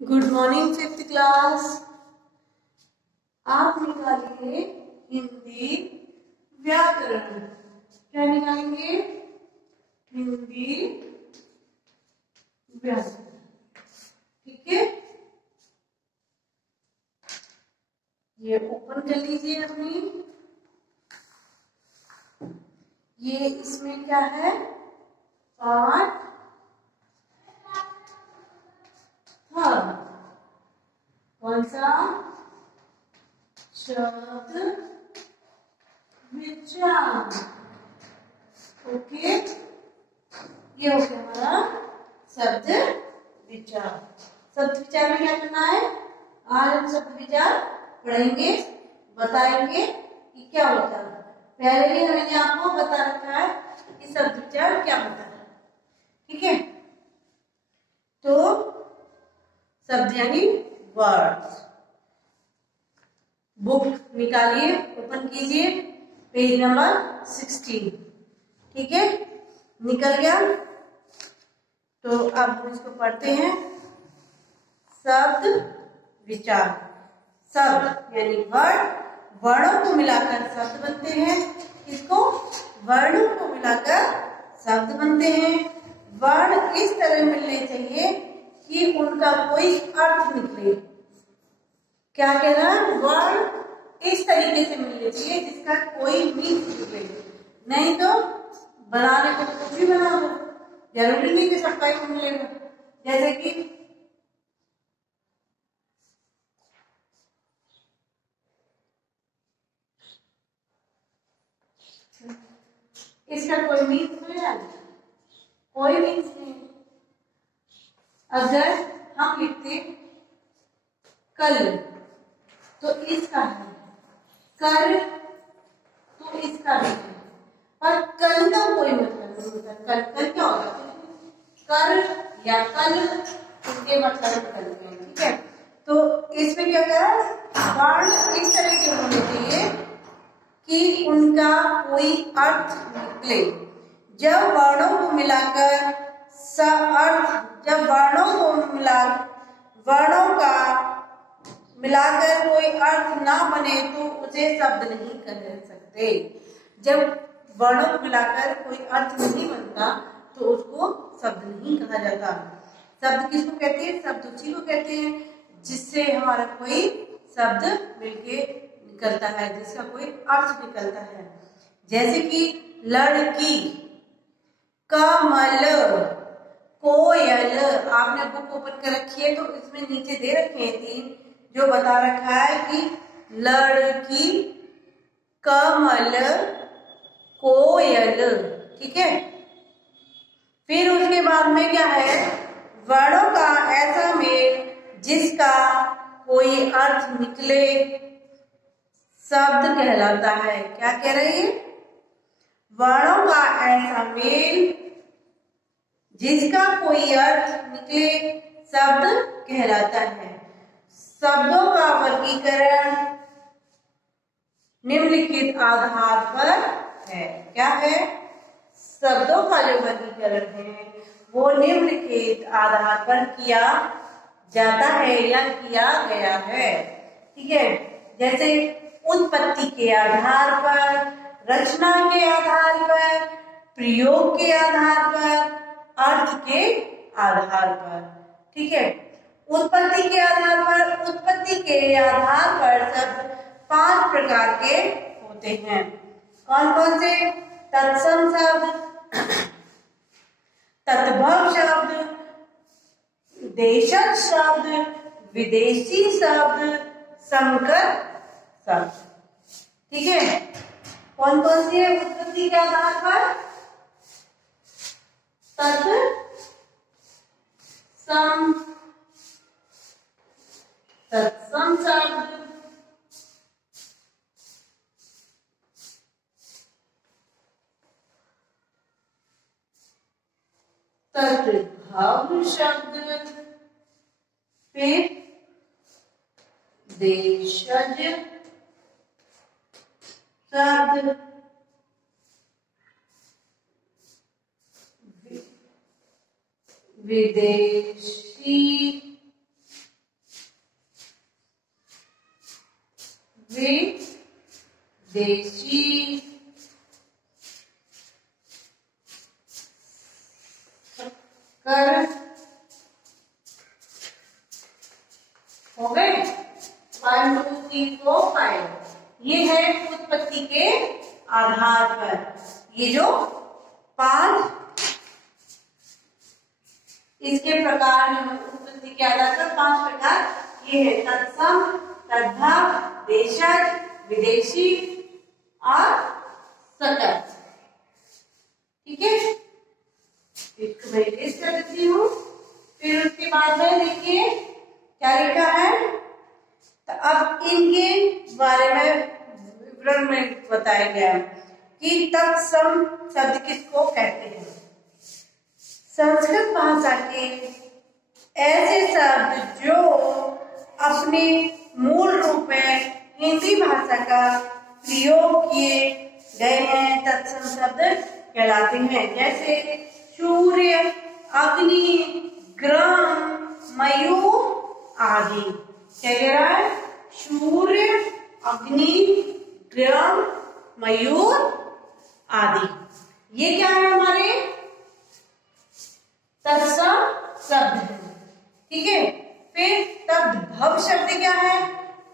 Good morning fifth class. आप निकालिए हिंदी व्याकरण। क्या निकालेंगे? हिंदी व्याकरण। ठीक है, ये ओपन कर लीजिए अपनी। ये इसमें क्या है? पाठ कौन सा? शब्द विचार। ओके, ये हो गया हमारा शब्द विचार। शब्द विचार में क्या करना है? आज हम शब्द विचार पढ़ेंगे, बताएंगे कि क्या होता है। पहले ही हमने आपको बता रखा है कि शब्द विचार क्या होता है। ठीक है, तो शब्द यानी वर्ड्स। बुक निकालिए, ओपन कीजिए, पेज नंबर 16। ठीक है, निकल गया तो अब हम इसको पढ़ते हैं। शब्द विचार। शब्द यानी वर्ड, वर्णों को मिलाकर शब्द बनते हैं। इसको वर्णों को मिलाकर शब्द बनते हैं। वर्ण इस तरह मिलने चाहिए कि उनका कोई अर्थ निकले। क्या कह रहा है? वर्ण इस तरीके से मिलने चाहिए जिसका कोई मीनिंग निकले, नहीं तो बनाने को तो कुछ भी बना दो, जरूरी नहीं कि सबका ही मिलेगा। जैसे कि इसका कोई मीनिंग है? कोई मीनिंग नहीं। अगर हम लिखते कल तो इसका है, कर तो इसका भी है, पर कल का कोई मतलब नहीं होता। कल कल क्या होगा? कर या कल, इसके मतलब कल है। ठीक है, तो इसमें क्या होता है? वर्ण इस तरह के होने चाहिए कि उनका कोई अर्थ निकले। जब वर्णों को मिलाकर वर्णों का मिलाकर कोई अर्थ ना बने तो उसे शब्द नहीं कह सकते। जब वर्णों को मिलाकर कोई अर्थ नहीं बनता तो उसको शब्द नहीं कहा जाता। शब्द किसको कहते हैं? शब्द उसी को कहते हैं जिससे हमारा कोई शब्द मिलके निकलता है, जिसका कोई अर्थ निकलता है। जैसे कि लड़की, कमल, कोयल। आपने बुक ओपन कर रखी है तो इसमें नीचे दे रखे हैं तीन, जो बता रखा है कि लड़की, कमल, कोयल। ठीक है, फिर उसके बाद में क्या है? वर्णों का ऐसा मेल जिसका कोई अर्थ निकले शब्द कहलाता है। क्या कह रही है? वर्णों का ऐसा मेल जिसका कोई अर्थ निकले शब्द कहलाता है। शब्दों का वर्गीकरण निम्नलिखित आधार पर है। क्या है? शब्दों का जो वर्गीकरण है वो निम्नलिखित आधार पर किया जाता है या किया गया है। ठीक है, जैसे उत्पत्ति के आधार पर, रचना के आधार पर, प्रयोग के आधार पर, अर्थ के आधार पर। ठीक है, उत्पत्ति के आधार पर शब्द 5 प्रकार के होते हैं। कौन कौन से? तत्सम शब्द, तद्भव शब्द, देशज शब्द, विदेशी शब्द, संकर शब्द। ठीक है, कौन कौन सी है उत्पत्ति के आधार पर? तत्सम शब्द, तद्भव शब्द, फिर देशज शब्द, विदेशी विदेशी कर हो गए 1 2 3 4 5। ये है उत्पत्ति के आधार पर, ये जो 5 इसके प्रकार उत्पत्ति के आधार पर 5 प्रकार ये है तत्सम, तद्भव, देशज, विदेशी और सकल। ठीक है, इसको मैं इरेज कर देती हूँ। फिर उसके बाद में देखिए क्या लिखा है। तो अब इनके बारे में विवरण में बताया गया कि तत्सम शब्द किसको कहते हैं। संस्कृत भाषा के ऐसे शब्द जो अपने मूल रूप में हिंदी भाषा का प्रयोग किए गए हैं तत्सम शब्द कहलाते हैं। जैसे सूर्य, अग्नि, ग्रह, मयूर आदि। क्या कह रहा है? सूर्य, अग्नि, ग्रह, मयूर आदि। ये क्या है? हमारे तत्सम शब्द है। ठीक है, फिर तद्भव शब्द क्या है?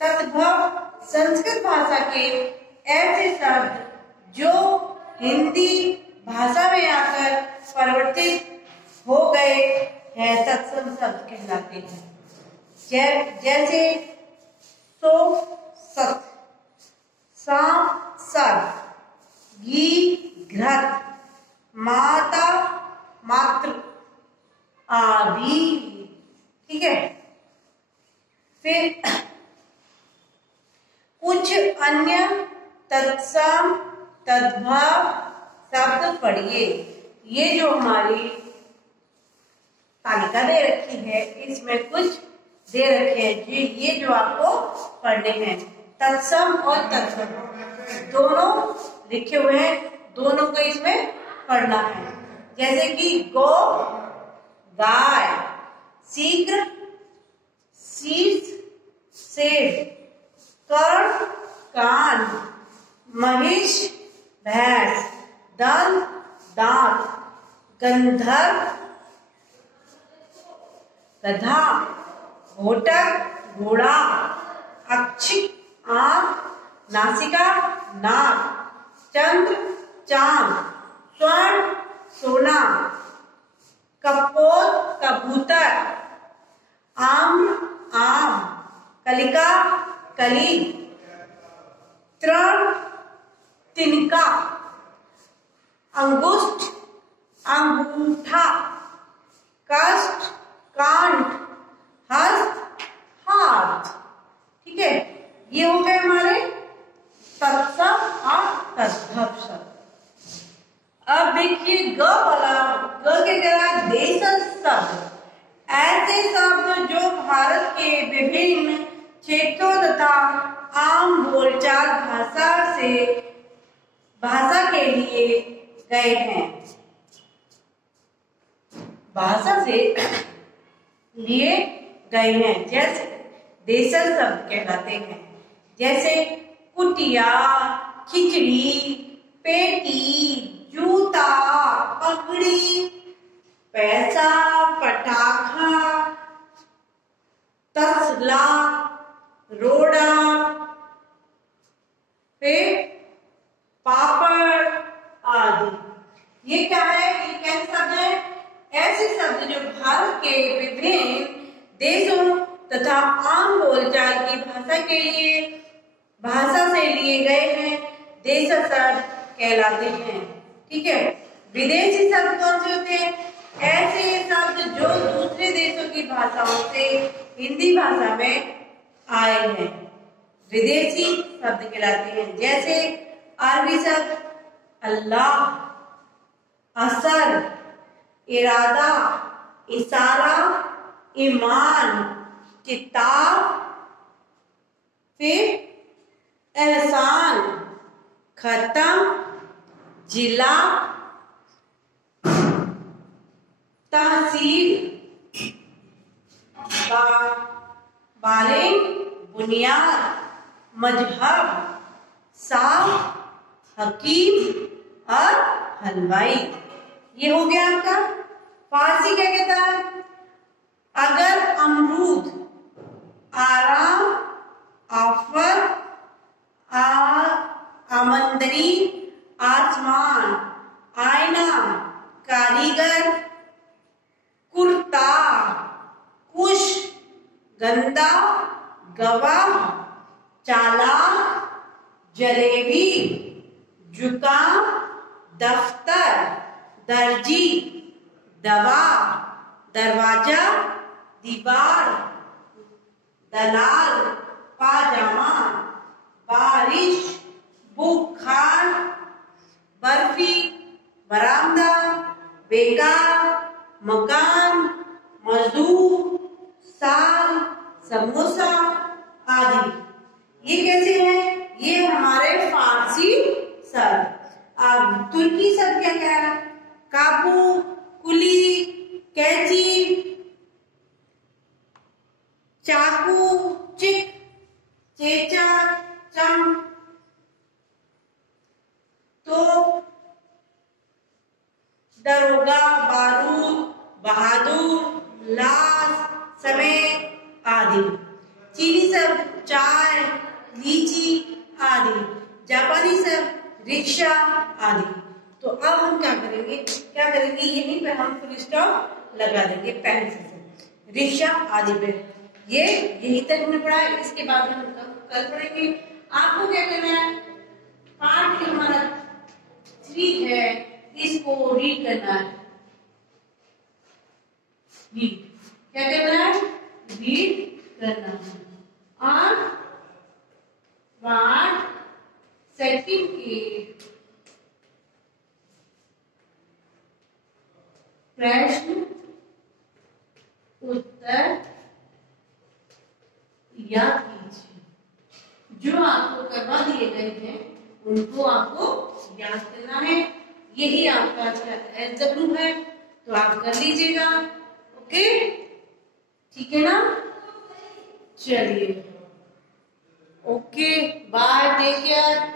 तद्भव संस्कृत भाषा के ऐसे शब्द जो हिंदी भाषा में आकर परिवर्तित हो गए हैं तत्सम शब्द कहलाते हैं। जैसे सो सत, साम सर, घी घृत, माता मातृ आदि। ठीक है, फिर कुछ अन्य तत्सम तद्भव शब्द पढ़िए। ये जो हमारी तालिका दे रखी है इसमें कुछ दे रखे हैं जी, ये जो आपको पढ़ने हैं। तत्सम और तद्भव दोनों लिखे हुए हैं, दोनों को इसमें पढ़ना है। जैसे कि गो गाय, शीघ्र शीर्ष शेर, कर्ण कान, महिष भैंस, दंत दांत, गंधर्व गधा, घोटक घोड़ा, अक्षिक आंख, नासिका नाक, चंद्र चांद, स्वर्ण सोना, कपोत कबूतर, आम्र आम, कलिका कली, तृण तिनका, अंगुष्ठ अंगूठा, काष्ठ कांट, हस्त हाथ। ठीक है, ये हो गए हमारे तत्सम और तद्भव शब्द। अब देखिए ग वाला, ग के कहा देशज शब्द, ऐसे शब्द जो भारत के विभिन्न क्षेत्रों तथा आम बोलचाल भाषा के लिए गए हैं, भाषा से लिए गए हैं। जैसे देशज शब्द कहलाते हैं। जैसे कुटिया, खिचड़ी, पेटी, जूता, पगड़ी, पैसा, पटाखा, तसला, रोड़ा, फिर पापड़ आदि। ये क्या है? ये कैसे शब्द है? ऐसे शब्द जो भारत के विभिन्न देशों तथा आम बोलचाल की भाषा से लिए गए हैं देशज शब्द कहलाते हैं। ठीक है, विदेशी शब्द कौन से होते हैं? ऐसे शब्द जो दूसरे देशों की भाषाओं से हिंदी भाषा में आए हैं, विदेशी शब्द कहलाते हैं। जैसे अरबी शब्द अल्लाह, असर, इरादा, इशारा, ईमान, किताब, फिर एहसान, खत्म, जिला, तहसील, बालिंग, बुनियाद, मजहब, साफ, हकीम और हलवाई। ये हो गया आपका। फारसी क्या कहता है? अगर अमरूद, आराम, आफत, आमंदनी, आसमान, आईना, कारीगर, कुर्ता, कुश, गंदा, गवाह, चालाक, जलेबी, जुकाम, दफ्तर, दर्जी, दवा, दरवाजा, दीवार, दलाल, पाजामा, बारिश, बुखार, बर्फी, बरामदा, बेकार, मकान, मजदूर, साल, समोसा आदि। ये कैसे हैं? ये हमारे फारसी शब्द। अब तुर्की शब्द क्या क्या है? काबू, कुली, कैंची, चाकू, चिक, चेचा, चम, तो दरोगा, बारूद, बहादुर, लाश, समय आदि। चीनी शब्द चाय, लीची आदि। जापानी शब्द रिक्शा आदि। तो अब हम क्या करेंगे? यहीं पे हम फुल स्टॉप लगा देंगे पेंसिल से, रिक्शा आदि पे। ये यही तक हमने पढ़ा है। इसके बाद हम कल पढ़ेंगे। आपको क्या करना है? पार्ट जो हमारा 3 है इसको रीड करना है। रीड क्या करना है? रीड करना है। और पार्ट 2 के प्रश्न उत्तर याद कीजिए। जो आपको करवा दिए गए हैं उनको आपको याद करना है। यही आपका आज का SW है, तो आप कर लीजिएगा। ओके, ठीक है ना? चलिए, ओके, बाय, टेक केयर।